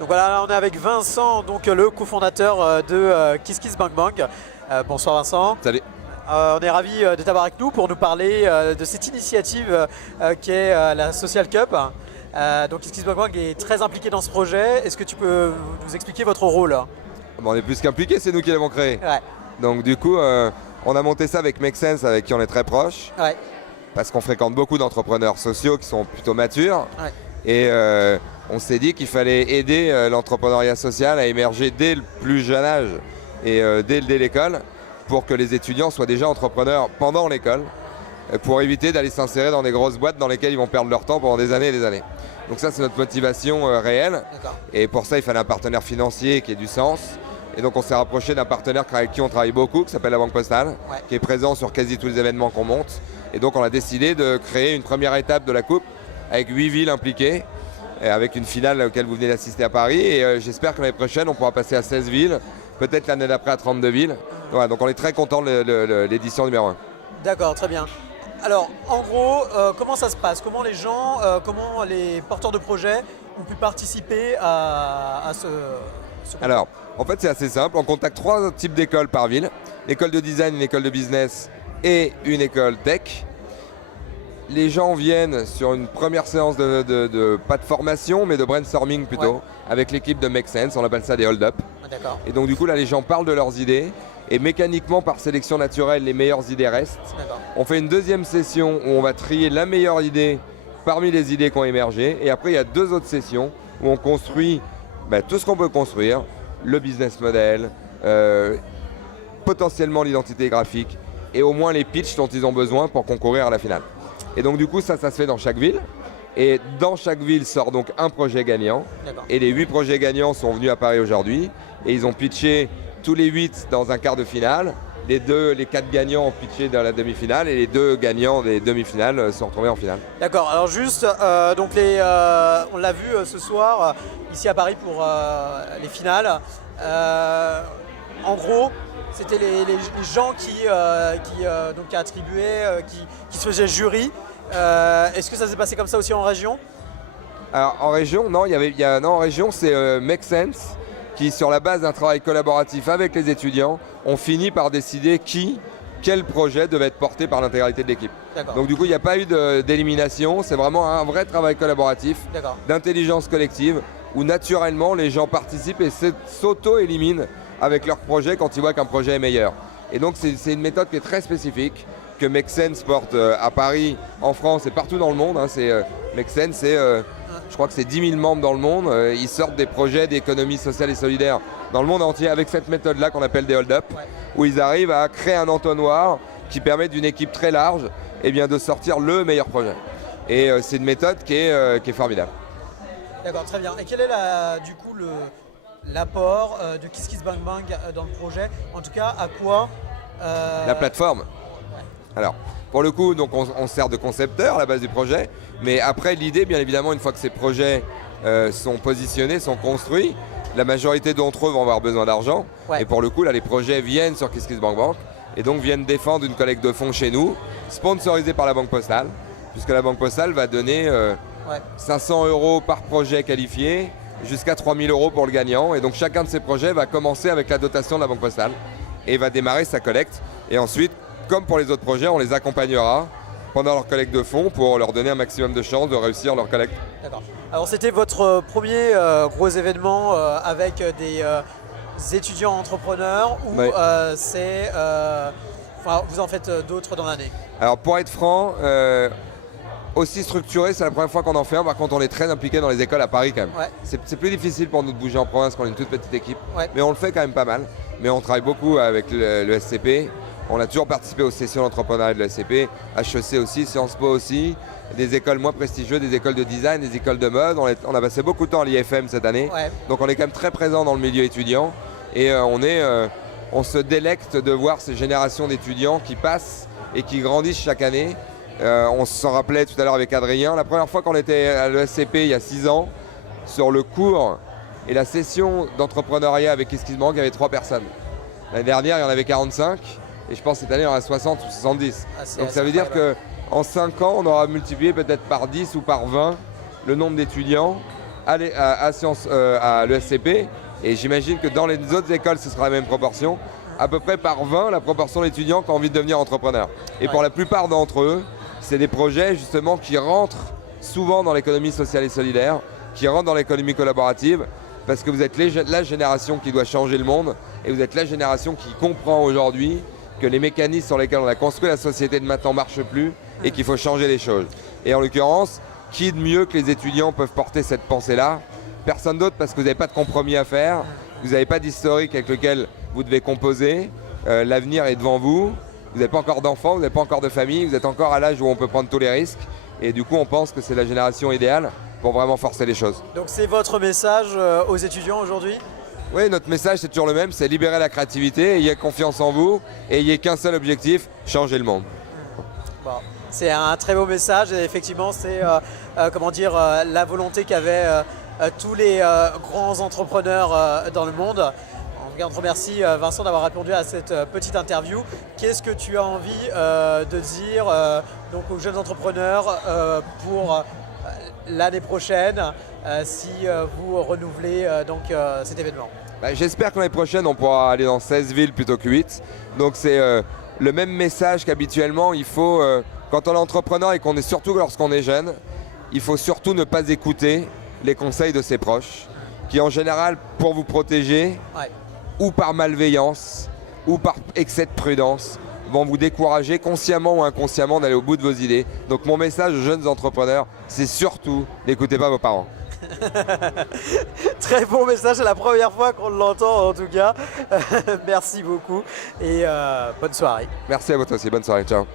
Donc voilà, là, on est avec Vincent, donc le cofondateur de KissKissBankBank. Bonsoir Vincent. Salut. On est ravis de t'avoir avec nous pour nous parler de cette initiative qui est la Social Cup. Donc KissKissBankBank est très impliqué dans ce projet. Est-ce que tu peux nous expliquer votre rôle? On est plus qu'impliqués, c'est nous qui l'avons créé. Ouais. Donc du coup, on a monté ça avec Make Sense, avec qui on est très proche. Ouais. Parce qu'on fréquente beaucoup d'entrepreneurs sociaux qui sont plutôt matures. Ouais. Et on s'est dit qu'il fallait aider l'entrepreneuriat social à émerger dès le plus jeune âge et dès l'école pour que les étudiants soient déjà entrepreneurs pendant l'école pour éviter d'aller s'insérer dans des grosses boîtes dans lesquelles ils vont perdre leur temps pendant des années et des années. Donc ça, c'est notre motivation réelle. Et pour ça, il fallait un partenaire financier qui ait du sens. Et donc on s'est rapproché d'un partenaire avec qui on travaille beaucoup, qui s'appelle la Banque Postale, Ouais. qui est présent sur quasi tous les événements qu'on monte. Et donc on a décidé de créer une première étape de la Coupe avec 8 villes impliquées, et avec une finale auquel vous venez d'assister à Paris. Et j'espère que l'année prochaine, on pourra passer à 16 villes, peut-être l'année d'après à 32 villes. Voilà, donc on est très content de l'édition numéro 1. D'accord, très bien. Alors, en gros, comment ça se passe? Comment les gens, comment les porteurs de projets ont pu participer à ce concours? Alors, en fait, c'est assez simple. On contacte 3 types d'écoles par ville. L'école de design, une école de business et une école tech. Les gens viennent sur une première séance pas de formation, mais de brainstorming plutôt, Ouais. avec l'équipe de Make Sense, on appelle ça des hold-up. Ah, d'accord. Et donc du coup, là, les gens parlent de leurs idées, et mécaniquement, par sélection naturelle, les meilleures idées restent. D'accord. On fait une deuxième session où on va trier la meilleure idée parmi les idées qui ont émergé, et après, il y a 2 autres sessions où on construit tout ce qu'on peut construire, le business model, potentiellement l'identité graphique, et au moins les pitchs dont ils ont besoin pour concourir à la finale. Et donc du coup, ça se fait dans chaque ville. Et dans chaque ville sort donc un projet gagnant. D'accord. Et les 8 projets gagnants sont venus à Paris aujourd'hui. Et ils ont pitché tous les 8 dans un quart de finale. Les 4 gagnants ont pitché dans la demi-finale. Et les 2 gagnants des demi-finales sont retrouvés en finale. D'accord, alors juste, donc on l'a vu ce soir ici à Paris pour les finales. En gros, c'était les gens qui attribuaient, qui se faisaient jury. Est-ce que ça s'est passé comme ça aussi en région? Alors en région, non, en région c'est Make Sense qui, sur la base d'un travail collaboratif avec les étudiants, ont fini par décider quel projet devait être porté par l'intégralité de l'équipe. D'accord. Donc du coup, il n'y a pas eu d'élimination, c'est vraiment un vrai travail collaboratif, D'accord. d'intelligence collective, où naturellement les gens participent et s'auto-éliminent avec leur projet quand ils voient qu'un projet est meilleur. Et donc c'est une méthode qui est très spécifique, que Make Sense porte à Paris, en France et partout dans le monde. Make Sense, je crois que c'est 10 000 membres dans le monde. Ils sortent des projets d'économie sociale et solidaire dans le monde entier avec cette méthode-là qu'on appelle des hold-up, Ouais. où ils arrivent à créer un entonnoir qui permet d'une équipe très large de sortir le meilleur projet. Et c'est une méthode qui est formidable. D'accord, très bien. Et quel est l'apport de KissKissBankBank dans le projet? En tout cas, à quoi La plateforme. Alors, pour le coup, donc on sert de concepteur à la base du projet, mais après l'idée, bien évidemment, une fois que ces projets sont positionnés, sont construits, la majorité d'entre eux vont avoir besoin d'argent. Ouais. Et pour le coup, là, les projets viennent sur KissKissBankBank et donc viennent défendre une collecte de fonds chez nous, sponsorisée par la Banque Postale, puisque la Banque Postale va donner 500 € par projet qualifié, jusqu'à 3 000 € pour le gagnant. Et donc chacun de ces projets va commencer avec la dotation de la Banque Postale et va démarrer sa collecte. Et ensuite, comme pour les autres projets, on les accompagnera pendant leur collecte de fonds pour leur donner un maximum de chances de réussir leur collecte. D'accord. Alors c'était votre premier gros événement avec des étudiants entrepreneurs ou Ouais. vous en faites d'autres dans l'année? Alors pour être franc, aussi structuré, c'est la première fois qu'on en fait un. Par contre, on est très impliqué dans les écoles à Paris quand même. Ouais. C'est plus difficile pour nous de bouger en province quand on est une toute petite équipe. Ouais. Mais on le fait quand même pas mal. Mais on travaille beaucoup avec le SCP. On a toujours participé aux sessions d'entrepreneuriat de l'ESCP, HEC aussi, Sciences Po aussi, des écoles moins prestigieuses, des écoles de design, des écoles de mode. On a passé beaucoup de temps à l'IFM cette année. Ouais. Donc on est quand même très présent dans le milieu étudiant. Et on se délecte de voir ces générations d'étudiants qui passent et qui grandissent chaque année. On s'en rappelait tout à l'heure avec Adrien. La première fois qu'on était à l'ESCP il y a 6 ans, sur le cours et la session d'entrepreneuriat avec KissKissBank, il y avait 3 personnes. L'année dernière, il y en avait 45. Et je pense que cette année, il y en a 60 ou 70. Donc ça veut dire qu'en 5 ans, on aura multiplié peut-être par 10 ou par 20 le nombre d'étudiants à l'ESCP, et j'imagine que dans les autres écoles, ce sera la même proportion, à peu près par 20 la proportion d'étudiants qui ont envie de devenir entrepreneurs. Et pour la plupart d'entre eux, c'est des projets justement qui rentrent souvent dans l'économie sociale et solidaire, qui rentrent dans l'économie collaborative, parce que vous êtes la génération qui doit changer le monde, et vous êtes la génération qui comprend aujourd'hui que les mécanismes sur lesquels on a construit la société de maintenant ne marchent plus, et qu'il faut changer les choses. Et en l'occurrence, qui de mieux que les étudiants peuvent porter cette pensée-là? Personne d'autre, parce que vous n'avez pas de compromis à faire, vous n'avez pas d'historique avec lequel vous devez composer, l'avenir est devant vous, vous n'avez pas encore d'enfants, vous n'avez pas encore de famille, vous êtes encore à l'âge où on peut prendre tous les risques, et du coup on pense que c'est la génération idéale pour vraiment forcer les choses. Donc c'est votre message aux étudiants aujourd'hui? Oui, notre message c'est toujours le même, c'est libérer la créativité, ayez confiance en vous, et ayez qu'un seul objectif, changer le monde. Bon. C'est un très beau message et effectivement c'est la volonté qu'avaient tous les grands entrepreneurs dans le monde. On te remercie Vincent d'avoir répondu à cette petite interview. Qu'est-ce que tu as envie de dire donc aux jeunes entrepreneurs pour l'année prochaine si vous renouvelez cet événement? J'espère que l'année prochaine on pourra aller dans 16 villes plutôt que 8. Donc c'est le même message qu'habituellement. Il faut, quand on est entrepreneur et qu'on est surtout lorsqu'on est jeune, il faut surtout ne pas écouter les conseils de ses proches qui en général pour vous protéger ou par malveillance ou par excès de prudence vont vous décourager consciemment ou inconsciemment d'aller au bout de vos idées. Donc mon message aux jeunes entrepreneurs, c'est surtout n'écoutez pas vos parents. Très bon message, c'est la première fois qu'on l'entend en tout cas. Merci beaucoup et bonne soirée. Merci à vous aussi, bonne soirée, ciao.